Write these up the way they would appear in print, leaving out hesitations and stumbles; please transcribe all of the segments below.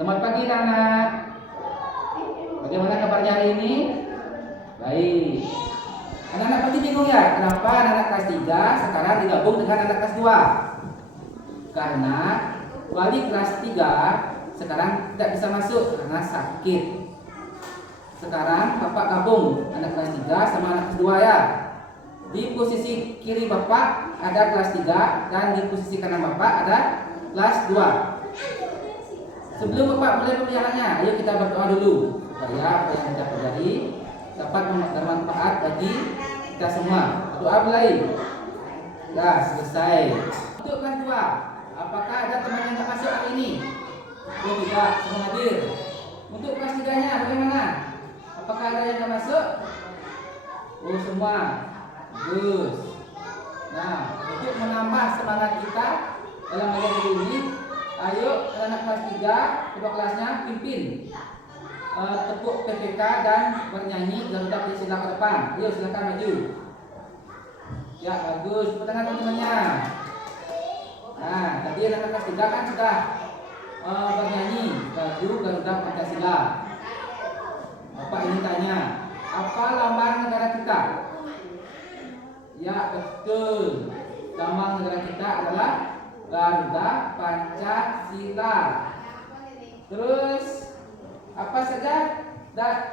Selamat pagi anak. Bagaimana kabarnya hari ini? Baik. Anak-anak pasti bingung ya, kenapa anak-anak kelas 3 sekarang digabung dengan anak kelas 2? Karena wali kelas 3 sekarang tidak bisa masuk karena sakit. Sekarang Bapak gabung anak kelas 3 sama anak kelas 2 ya. Di posisi kiri Bapak ada kelas 3 dan di posisi kanan Bapak ada kelas 2. Sebelum Bapak mulai pembelajarannya, ayo kita berdoa dulu supaya apa yang kita pelajari dapat bermanfaat bagi kita semua. Doa mulai. Ya, selesai. Untuk kelas 2, apakah ada teman yang tak masuk hari ini? Oh tidak, semua hadir. Untuk kelas 3-nya bagaimana? Apakah ada yang tak masuk? Oh semua. Bagus. Nah, untuk menambah semangat kita dalam belajar ini, ayo anak kelas 3, kedua kelasnya pimpin tepuk PPK dan bernyanyi Garuda Pancasila ke depan. Ayo silakan maju. Ya bagus, tepuk tangan teman-temannya. Nah, tadi anak kelas 3 kan sudah bernyanyi lagu Garuda Pancasila. Bapak ini tanya, apa lambang negara kita? Ya betul, lambang negara kita adalah Garuda Pancasila. Terus apa saja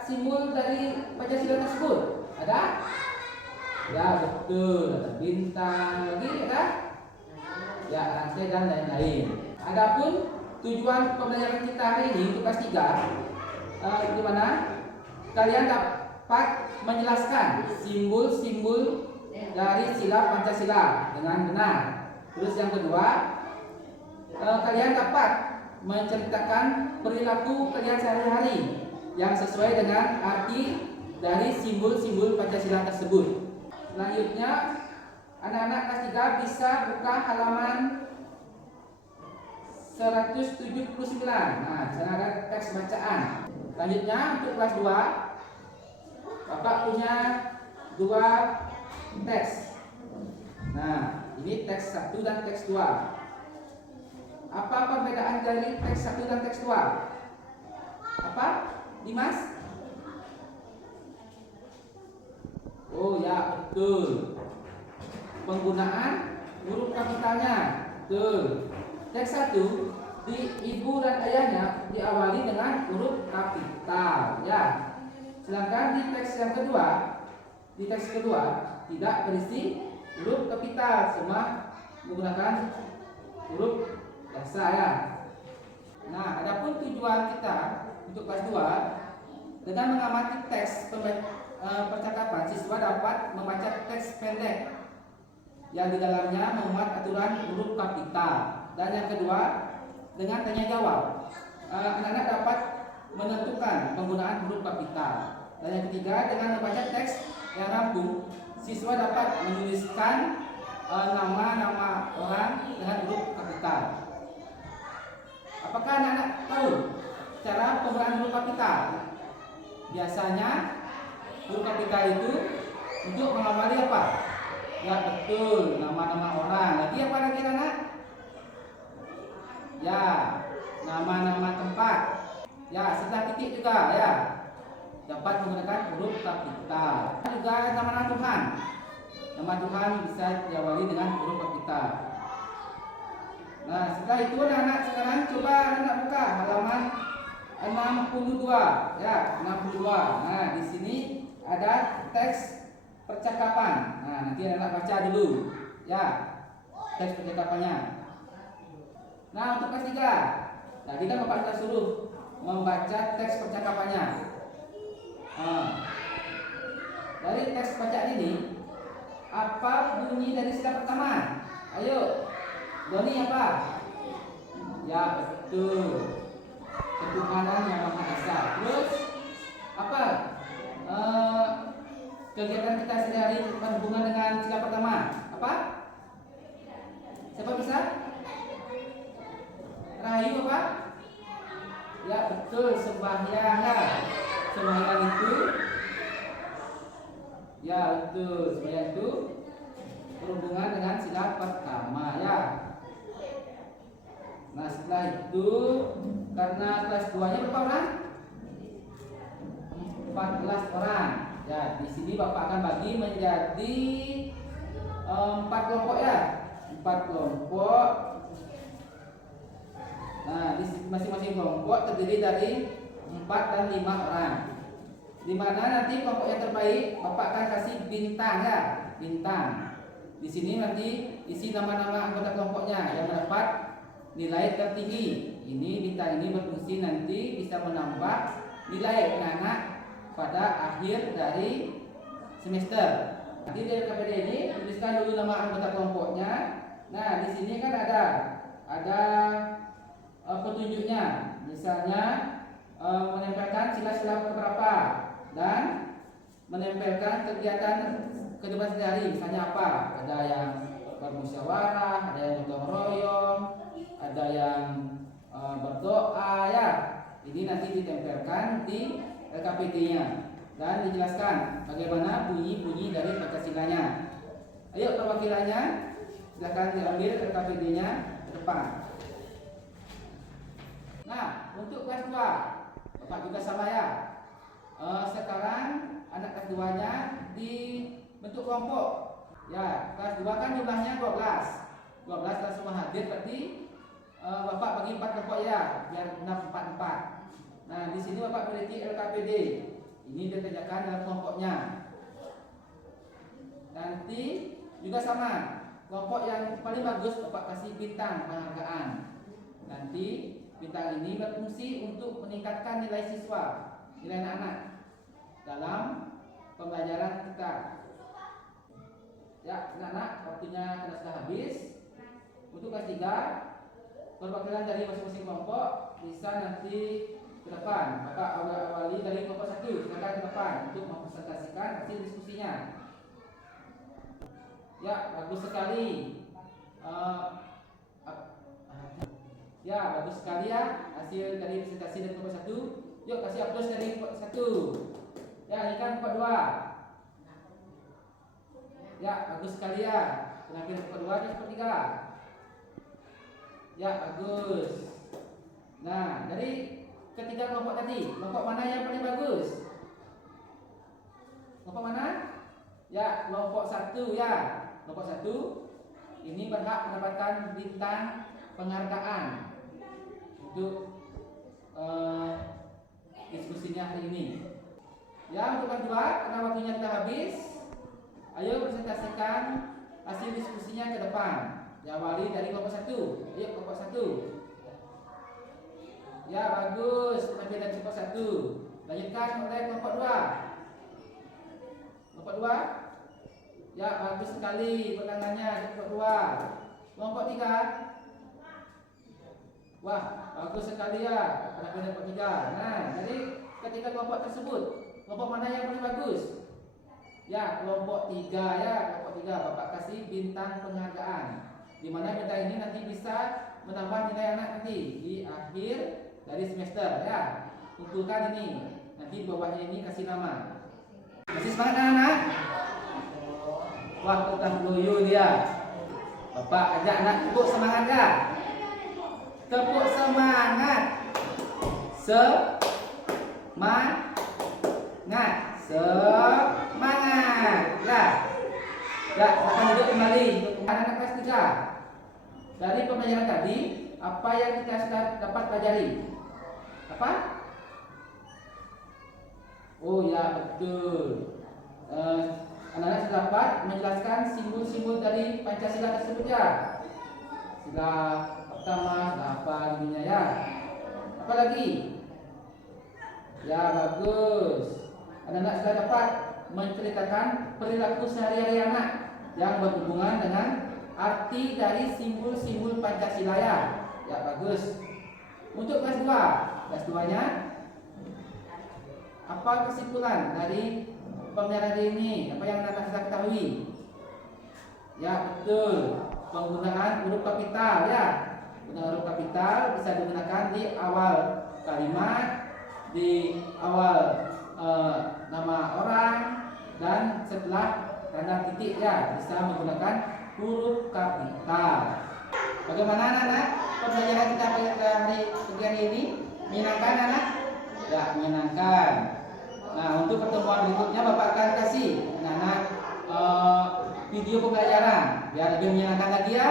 simbol dari Pancasila tersebut? Ada? Ya betul, ada bintang, lagi ada? Ya rantai dan lain-lain. Adapun tujuan pembelajaran kita hari ini untuk kelas 3 di mana kalian dapat menjelaskan simbol-simbol dari sila Pancasila dengan benar. Terus yang kedua, kalian dapat menceritakan perilaku kalian sehari-hari yang sesuai dengan arti dari simbol-simbol Pancasila tersebut. Selanjutnya, anak-anak kelas 3 bisa buka halaman 179. Nah, di sana ada teks bacaan. Selanjutnya untuk kelas 2, Bapak punya 2 teks. Nah, ini teks 1 dan teks 2. Apa perbedaan dari teks 1 dan teks 2? Apa? Dimas? Oh ya, betul. Penggunaan huruf kapitalnya. Betul. Teks 1 di ibu dan ayahnya diawali dengan huruf kapital, ya. Sedangkan di teks yang kedua, tidak berisi huruf kapital, semua menggunakan huruf biasa ya. Nah, adapun tujuan kita untuk kelas 2 dengan mengamati teks percakapan, siswa dapat membaca teks pendek yang di dalamnya memuat aturan huruf kapital. Dan yang kedua, dengan tanya jawab, anak-anak dapat menentukan penggunaan huruf kapital. Dan yang ketiga, dengan membaca teks yang rampung, siswa dapat menuliskan nama-nama orang dengan huruf kapital. Apakah anak-anak tahu cara penggunaan huruf kapital? Biasanya huruf kapital itu untuk mengawali apa? Ya betul, nama-nama orang. Lagi apa lagi anak? Ya, nama-nama tempat. Ya, setelah titik juga ya. Dapat menggunakan huruf kapital. Juga nama Tuhan. Nama Tuhan bisa diawali dengan huruf kapital. Nah, setelah itu anak-anak sekarang coba anak buka halaman 62 ya, 62. Nah, di sini ada teks percakapan. Nah, nanti anak baca dulu ya teks percakapannya. Nah, untuk kelas 3, tadi kan Bapak sudah suruh membaca teks percakapannya. Dari teks bacaan ini, apa bunyi dari sila pertama? Ayo, Doni apa? Ya betul, ketuhanan yang Maha Esa. Terus apa? Kegiatan kita sehari-hari berhubungan dengan sila pertama apa? Siapa bisa? Rahayu apa? Ya betul, sembahyang ya. Sembahyang itu ya betul, sembahyang itu berhubungan dengan sila pertama ya. Nah, setelah itu karena kelas 2-nya berapa orang? 14 orang. Ya, di sini Bapak akan bagi menjadi 4 kelompok ya. 4 kelompok. Nah, di masing-masing kelompok terdiri dari 4 dan 5 orang. Di mana nanti kelompok yang terbaik Bapak akan kasih bintang ya, bintang. Di sini nanti isi nama-nama anggota kelompoknya yang mendapat nilai tertinggi. Ini bintang ini berfungsi nanti bisa menambah nilai anak-anak pada akhir dari semester. Nanti di LKPD ini tuliskan dulu nama anggota kelompoknya. Nah, di sini kan ada petunjuknya. Misalnya menempelkan sila-sila beberapa dan menempelkan kegiatan kehidupan sehari-hari. Misalnya apa? Ada yang bermusyawarah, ada yang gotong royong, ada yang berdoa ya. Ini nanti ditempelkan di LKPD-nya dan dijelaskan bagaimana bunyi-bunyi dari Pancasilanya. Ayo perwakilannya silakan diambil LKPD-nya ke depan. Nah, untuk kelas 2 Bapak juga sama ya. Sekarang anak kelas 2-nya dibentuk kelompok. Ya, kelas 2 kan jumlahnya 12. 12 dan semua hadir berarti Bapak bagi 4 kelompok ya, biar 6-4-4. Nah, di sini Bapak memiliki LKPD. Ini dikerjakan dalam kelompoknya. Nanti juga sama. Kelompok yang paling bagus Bapak kasih bintang penghargaan. Nanti bintang ini berfungsi untuk meningkatkan nilai siswa, nilai anak-anak dalam pembelajaran kita. Ya, anak-anak, waktunya sudah habis. Untuk kelas 3, perwakilan dari masing-masing kelompok bisa nanti ke depan. Bapak awali dari kelompok 1, silakan ke depan untuk mempresentasikan hasil diskusinya. Ya, bagus sekali. Ya, bagus sekali ya hasil dari presentasi dari kelompok 1. Yuk kasih aplaus dari kelompok 1. Ya, ini kan kelompok 2. Ya, bagus sekali ya. Penampilan kelompok 2 dan kelompok 3. Ya, bagus. Nah, dari ketiga kelompok tadi, kelompok mana yang paling bagus? Kelompok mana? Ya, kelompok 1 ya. Kelompok 1 ini berhak mendapatkan bintang penghargaan untuk diskusinya hari ini. Ya, untuk kelas 2 karena waktunya sudah habis, ayo presentasikan hasil diskusinya ke depan. Diawali dari kelompok 1. Ayo kelompok 1. Ya, bagus. Penampilan kelompok 1. Lanjutkan oleh kelompok 2. Kelompok 2. Ya, bagus sekali penangannya di kelompok 2. Kelompok 3. Wah, bagus sekali ya penampilan kelompok 3. Nah, jadi ketika kelompok tersebut, kelompok mana yang paling bagus? Ya, kelompok 3 ya, kelompok 3 Bapak kasih bintang penghargaan. Di mana bintang ini nanti bisa menambah nilai anak nanti di akhir dari semester ya. Kumpulkan ini. Nanti di bawahnya ini kasih nama. Masih semangat anak-anak? Wah, tetap loyo dia. Bapak ajak anak tepuk semangat ya. Tepuk semangat. Semangat. Ya. Ya, akan duduk kembali untuk anak-anak kelas 3. Dari pembelajaran tadi, apa yang kita sudah dapat pelajari? Apa? Oh ya, betul. Anak-anak sudah dapat menjelaskan simbol-simbol dari Pancasila tersebut ya. Sila pertama, apa ininya ya? Apa lagi? Ya, bagus. Anak-anak sudah dapat menceritakan perilaku sehari-hari anak yang berhubungan dengan arti dari simbol-simbol Pancasila ya. Ya, bagus. Untuk kelas 2, kelas 2-nya apa kesimpulan dari pembelajaran ini? Apa yang anak sudah ketahui? Ya, betul. Penggunaan huruf kapital ya. Penggunaan huruf kapital bisa digunakan di awal kalimat, di awal nama orang, dan setelah tanda titik ya bisa menggunakan huruf kapital. Bagaimana anak-anak pembelajaran kita pada hari ini? Menyenangkan anak? Ya, menyenangkan. Nah, untuk pertemuan berikutnya Bapak akan kasih anak-anak video pembelajaran biar lebih menyenangkan lagi ya.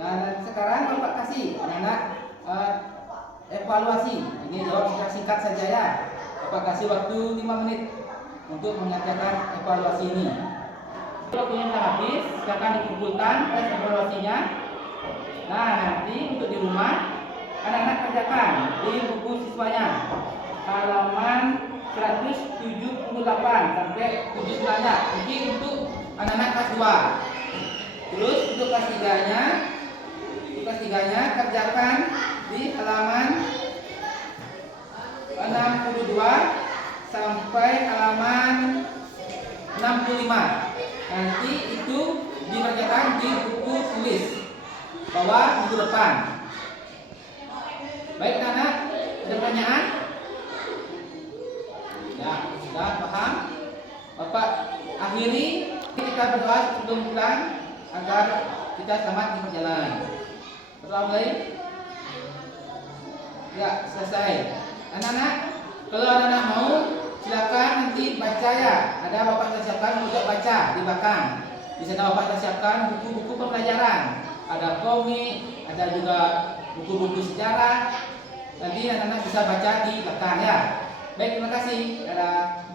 Nah, sekarang Bapak kasih anak-anak evaluasi. Ini jawab singkat-singkat saja ya. Bapak kasih waktu 5 menit untuk mengerjakan evaluasi ini. Waktunya sudah habis, silakan dikumpulkan tes evaluasinya. Nah, nanti untuk di rumah anak-anak kerjakan di buku siswanya halaman 178 sampai 79-nya. Ini untuk anak-anak kelas 2. Terus untuk kelas 3-nya kerjakan di halaman 62 sampai halaman 65. Nanti itu dikerjakan di buku tulis bawah minggu depan. Baik anak-anak, ada pertanyaan? Ya, sudah paham? Bapak akhiri, kita berdoa sebelum pulang agar kita selamat di perjalanan. Berdoa mulai. Ya, selesai. Anak-anak, kalau anak-anak mau, silakan nanti baca ya. Ada Bapak sudah siapkan untuk baca di belakang. Di sana Bapak sudah siapkan buku-buku pembelajaran. Ada komik, ada juga buku-buku sejarah. Nanti anak-anak bisa baca di belakang ya. Baik, terima kasih. Dadah.